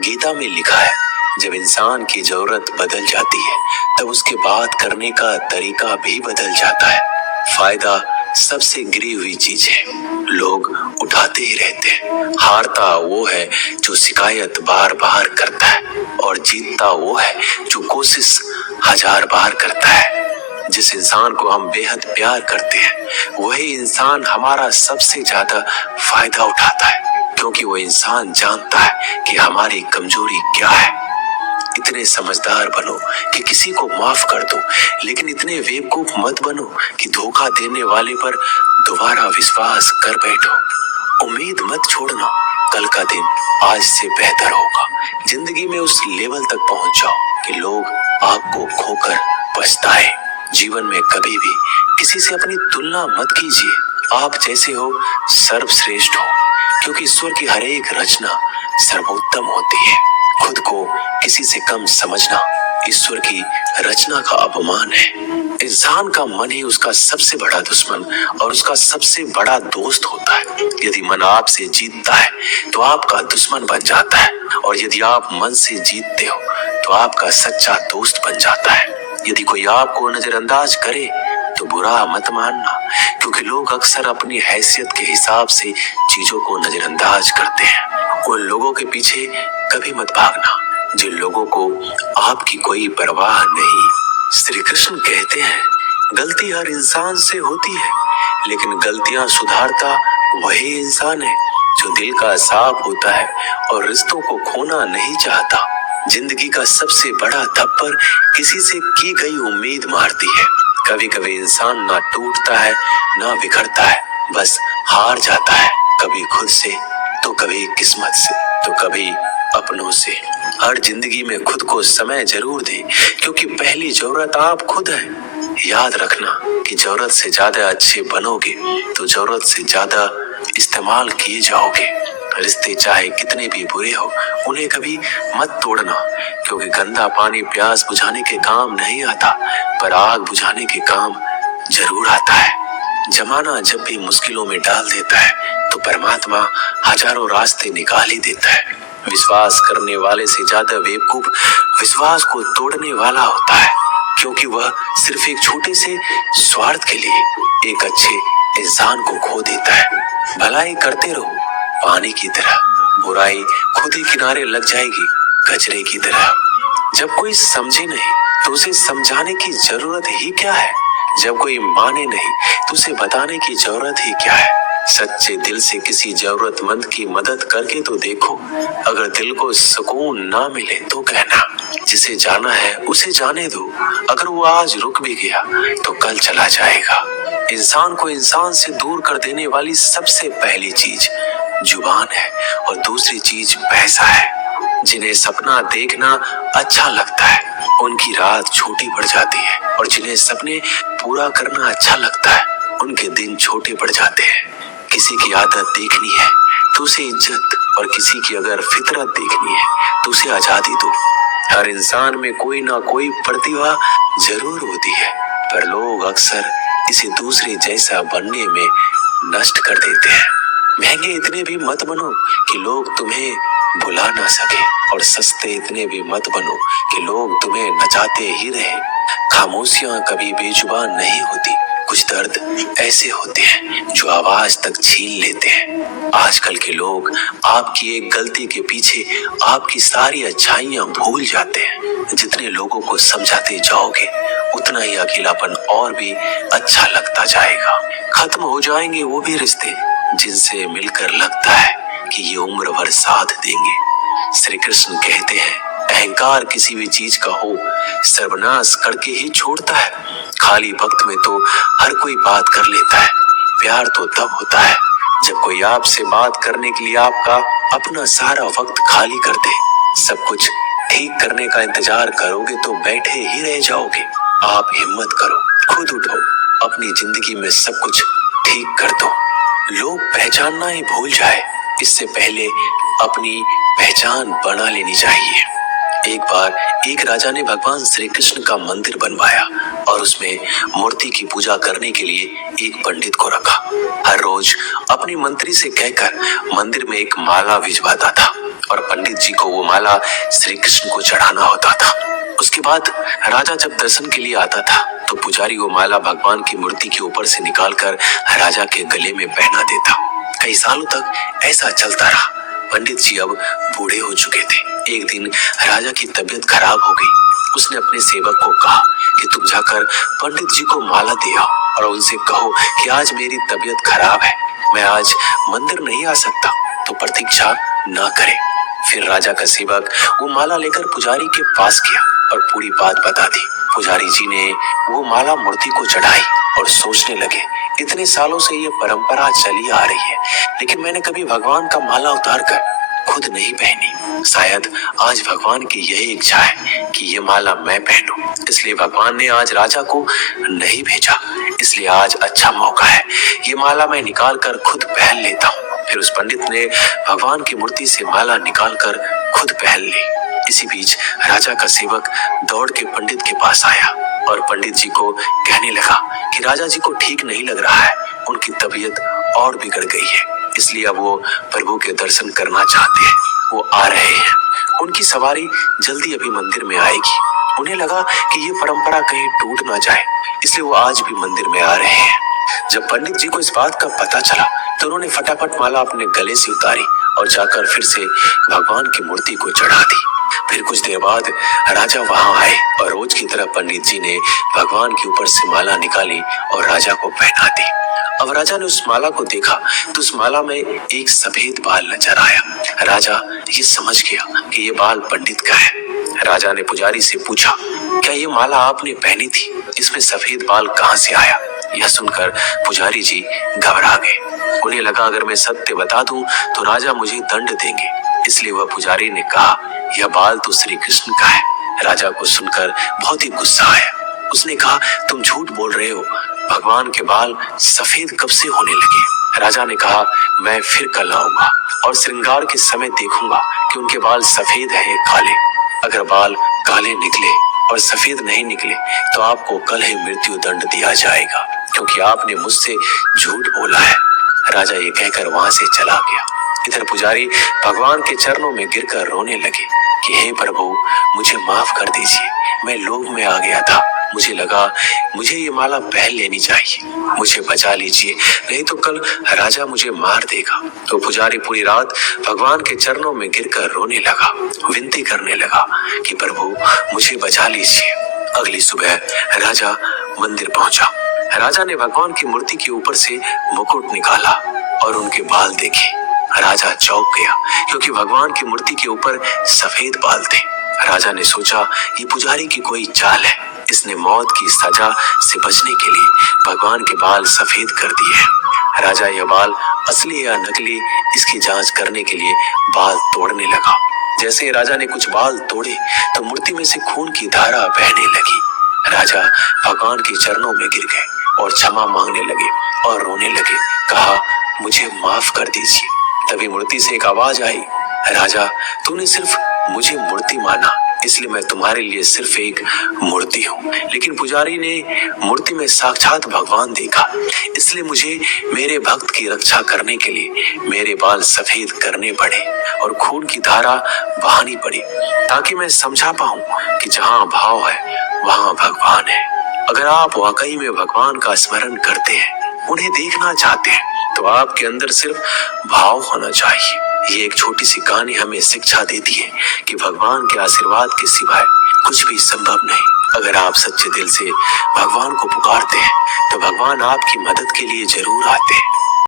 गीता में लिखा है, जब इंसान की जरूरत बदल जाती है तब उसके बात करने का तरीका भी बदल जाता है। फायदा सबसे गिरी हुई चीज है, लोग उठाते ही रहते हैं। हारता वो है जो शिकायत बार बार करता है और जीतता वो है जो कोशिश 1000 बार करता है। जिस इंसान को हम बेहद प्यार करते हैं वही इंसान हमारा सबसे ज्यादा फायदा उठाता है, क्योंकि वो इंसान जानता है कि हमारी कमजोरी क्या है। इतने समझदार बनो कि किसी को माफ कर दो, लेकिन इतने बेवकूफ मत बनो कि धोखा देने वाले पर दोबारा विश्वास कर बैठो। उम्मीद मत छोड़ना, कल का दिन आज से बेहतर होगा। जिंदगी में उस लेवल तक पहुंच जाओ कि लोग आपको खोकर पछताए। जीवन में कभी भी किसी से अपनी तुलना मत कीजिए। आप जैसे हो सर्वश्रेष्ठ हो, क्योंकि ईश्वर की हर एक रचना सर्वोत्तम होती है। खुद को किसी से कम समझना ईश्वर की रचना का अपमान है। इंसान का मन ही उसका सबसे बड़ा दुश्मन और उसका सबसे बड़ा दोस्त होता है। यदि मन आपसे जीतता है तो आपका दुश्मन बन जाता है, और यदि आप मन से जीतते हो तो आपका सच्चा दोस्त बन जाता है। यदि कोई आपको नजरअंदाज करे तो बुरा मत मानना, क्योंकि लोग अक्सर अपनी हैसियत के हिसाब से चीजों को नजरअंदाज करते हैं। उन लोगों के पीछे कभी मत भागना जिन लोगों को आपकी कोई परवाह नहीं। श्री कृष्ण कहते हैं, गलती हर इंसान से होती है, लेकिन गलतियां सुधारता वही इंसान है जो दिल का साफ होता है और रिश्तों को खोना नहीं चाहता। जिंदगी का सबसे बड़ा थप्पड़ किसी से की गई उम्मीद मारती है। कभी कभी इंसान ना टूटता है ना बिखरता है, बस हार जाता है, कभी खुद से तो कभी किस्मत से तो कभी अपनों से। हर जिंदगी में खुद को समय जरूर दें, क्योंकि पहली जरूरत आप खुद हैं। याद रखना कि जरूरत से ज्यादा अच्छे बनोगे तो जरूरत से ज्यादा इस्तेमाल किए जाओगे। रिश्ते चाहे कितने भी बुरे हो उन्हें कभी मत तोड़ना, क्योंकि गंदा पानी प्यास बुझाने के काम नहीं आता, पर आग बुझाने के काम जरूर आता है। जमाना जब भी मुश्किलों में डाल देता है तो परमात्मा हजारों रास्ते निकाल ही देता है। विश्वास करने वाले से ज्यादा बेवकूफ विश्वास को तोड़ने वाला होता है, क्योंकि वह सिर्फ एक छोटे से स्वार्थ के लिए एक अच्छे इंसान को खो देता है। भलाई करते रहो पानी की तरह, बुराई खुद ही किनारे लग जाएगी कचरे की तरह। जब कोई समझे नहीं तो उसे समझाने की जरूरत ही क्या है। जब कोई माने नहीं तो उसे बताने की जरूरत ही क्या है। सच्चे दिल से किसी जरूरतमंद की मदद करके तो देखो। अगर दिल को सुकून ना मिले तो कहना, जिसे जाना है उसे जाने दो। अगर वो आज रुक भी गया तो कल चला जाएगा। इंसान को इंसान से दूर कर देने वाली सबसे पहली चीज जुबान है और दूसरी चीज पैसा है। जिन्हें सपना देखना अच्छा लगता है उनकी रात छोटी पड़ जाती है, और जिन्हें सपने पूरा करना अच्छा लगता है उनके दिन छोटे पड़ जाते हैं। किसी की आदत देखनी है तो उसे इज्जत, और किसी की अगर फितरत देखनी है तो उसे आजादी दो। हर इंसान में कोई ना कोई प्रतिभा जरूर होती है, पर लोग अक्सर इसे दूसरे जैसा बनने में नष्ट कर देते हैं। महंगे इतने भी मत बनो कि लोग तुम्हें भुला ना सके, और सस्ते इतने भी मत बनो कि लोग तुम्हें नचाते ही रहे। खामोशियां कभी बेजुबान नहीं होती। कुछ दर्द ऐसे होते हैं जो आवाज तक छीन लेते हैं। आजकल के लोग आपकी एक गलती के पीछे आपकी सारी अच्छाइयां भूल जाते हैं। जितने लोगों को समझाते जाओगे उतना ही अकेलापन और भी अच्छा लगता जाएगा। खत्म हो जाएंगे वो भी रिश्ते जिनसे मिलकर लगता है कि ये उम्र भर साथ देंगे। श्री कृष्ण कहते हैं, अहंकार किसी भी चीज का हो सर्वनाश करके ही छोड़ता है। खाली वक्त में तो हर कोई बात कर लेता है। प्यार तो तब होता है जब कोई आपसे बात करने के लिए आपका अपना सारा वक्त खाली कर दे। सब कुछ ठीक करने का इंतजार करोगे तो बैठे ही रह जाओगे। आप हिम्मत करो, खुद उठो, अपनी जिंदगी में सब कुछ ठीक कर दो। लोग पहचानना ही भूल जाए इससे पहले अपनी पहचान बना लेनी चाहिए। एक बार एक राजा ने भगवान श्री कृष्ण का मंदिर बनवाया और उसमें मूर्ति की पूजा करने के लिए एक पंडित को रखा। हर रोज अपनी मंत्री से कहकर मंदिर में एक माला भिजवाता था और पंडित जी को वो माला श्री कृष्ण को चढ़ाना होता था। उसके बाद राजा जब दर्शन के लिए आता था तो पुजारी वो माला भगवान की मूर्ति के ऊपर से निकालकर राजा के गले में पहना देता। कई सालों तक ऐसा चलता रहा। पंडित जी अब बूढ़े हो चुके थे। एक दिन राजा की तबीयत खराब हो गई। उसने अपने सेवक को कहा कि तुम जाकर पंडित जी को माला दे आओ और उनसे कहो कि आज मेरी तबीयत खराब है, मैं आज मंदिर नहीं आ सकता, तो प्रतीक्षा ना करे। फिर राजा का सेवक वो माला लेकर पुजारी के पास गया और पूरी बात बता दी। पुजारी जी ने वो माला मूर्ति को चढ़ाई और सोचने लगे, इतने सालों से ये परंपरा चली आ रही है, लेकिन मैंने कभी भगवान का माला उतार कर खुद नहीं पहनी। शायद आज भगवान की यही इच्छा है कि ये माला मैं पहनूं, इसलिए भगवान ने आज राजा को नहीं भेजा। इसलिए आज अच्छा मौका है, ये माला मैं निकाल कर खुद पहन लेता हूँ। फिर उस पंडित ने भगवान की मूर्ति से माला निकाल कर खुद पहन ली। इसी बीच राजा का सेवक दौड़ के पंडित के पास आया और पंडित जी को कहने लगा कि राजा जी को ठीक नहीं लग रहा है, उनकी तबीयत और बिगड़ गई है, इसलिए अब वो प्रभु के दर्शन करना चाहते हैं। वो आ रहे हैं, उनकी सवारी जल्दी अभी मंदिर में आएगी। उन्हें लगा कि ये परंपरा कहीं टूट ना जाए, इसलिए वो आज भी मंदिर में आ रहे हैं। जब पंडित जी को इस बात का पता चला तो उन्होंने फटाफट माला अपने गले से उतारी और जाकर फिर से भगवान की मूर्ति को चढ़ा दी। फिर कुछ देर बाद राजा वहां आए और रोज की तरह पंडित जी ने भगवान के ऊपर से माला निकाली और राजा को पहना दी। अब राजा ने उस माला को देखा तो उस माला में एक सफेद बाल नजर आया। राजा ये समझ गया कि ये बाल पंडित का है। राजा ने पुजारी से पूछा, क्या ये माला आपने पहनी थी? इसमें सफेद बाल कहाँ से आया? यह सुनकर पुजारी जी घबरा गए। उन्हें लगा अगर मैं सत्य बता दूं तो राजा मुझे दंड देंगे, इसलिए वह पुजारी ने कहा, यह बाल तो श्री कृष्ण का है। राजा को सुनकर बहुत ही गुस्सा आया। उसने कहा, तुम झूठ बोल रहे हो, भगवान के बाल सफेद कब से होने लगे? राजा ने कहा, मैं फिर कल आऊंगा और श्रृंगार के समय देखूंगा कि उनके बाल सफेद है या काले। अगर बाल काले निकले और सफेद नहीं निकले तो आपको कल ही मृत्यु दंड दिया जाएगा, क्योंकि आपने मुझसे झूठ बोला है। राजा ये कहकर वहां से चला गया। इधर पुजारी भगवान के चरणों में गिरकर रोने लगे कि हे प्रभु, मुझे माफ कर दीजिए, मैं लोभ में आ गया था, मुझे लगा मुझे ये माला पहन लेनी चाहिए, मुझे बचा लीजिए, नहीं तो कल राजा मुझे मार देगा। तो पुजारी पूरी रात भगवान के चरणों में गिरकर रोने लगा, विनती करने लगा कि प्रभु मुझे बचा लीजिए। अगली सुबह राजा मंदिर पहुंचा। राजा ने भगवान की मूर्ति के ऊपर से मुकुट निकाला और उनके बाल देखे। राजा चौंक गया क्योंकि भगवान की मूर्ति के ऊपर सफेद बाल थे। राजा ने सोचा ये पुजारी की कोई चाल है, इसने मौत की सजा से बचने के लिए भगवान के बाल सफेद कर दिए हैं। राजा यह बाल असली या नकली इसकी जांच करने के लिए बाल तोड़ने लगा। जैसे ही राजा ने कुछ बाल तोड़े तो मूर्ति में से खून की धारा बहने लगी। राजा भगवान के चरणों में गिर गए और क्षमा मांगने लगे और रोने लगे, कहा मुझे माफ कर दीजिए। तभी मूर्ति से एक आवाज आई, राजा तूने सिर्फ मुझे मूर्ति माना, इसलिए मैं तुम्हारे लिए सिर्फ एक मूर्ति हूँ, लेकिन पुजारी ने मूर्ति में साक्षात भगवान देखा, इसलिए मुझे मेरे भक्त की रक्षा करने के लिए मेरे बाल सफेद करने पड़े और खून की धारा बहानी पड़ी, ताकि मैं समझा पाऊं कि जहाँ भाव है वहाँ भगवान है। अगर आप वाकई में भगवान का स्मरण करते हैं, उन्हें देखना चाहते हैं, तो आपके अंदर सिर्फ भाव होना चाहिए। ये एक छोटी सी कहानी हमें शिक्षा देती है कि भगवान के आशीर्वाद के सिवाय कुछ भी संभव नहीं। अगर आप सच्चे दिल से भगवान को पुकारते हैं तो भगवान आपकी मदद के लिए जरूर आते हैं।